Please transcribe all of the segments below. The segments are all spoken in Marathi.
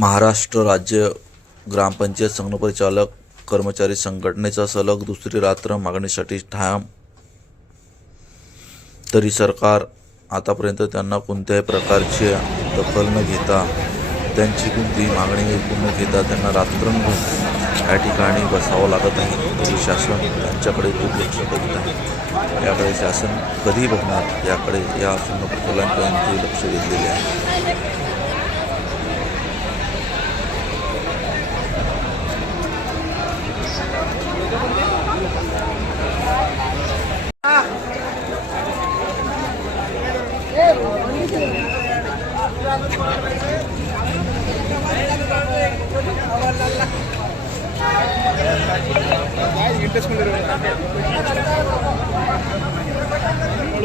महाराष्ट्र राज्य ग्रामपंचायत संघपरिचालक कर्मचारी संघटनेचा सलग दुसरी रात्र मागणीसाठी ठाम. तरी सरकार आतापर्यंत त्यांना कोणत्याही प्रकारची दखल न घेता त्यांची कोणतीही मागणी ऐकून न घेता त्यांना रात्रंभर या ठिकाणी बसावं लागत आहे. तरी शासन त्यांच्याकडे दुर्लक्ष करीत आहे. याकडे शासन कधी बघणार? याकडे या संघप्रचालकांचे लक्ष वेधलेले आहे.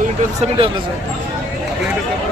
इंटरेस्ट सबमिट आपलं सर आपलं इंटरेस्ट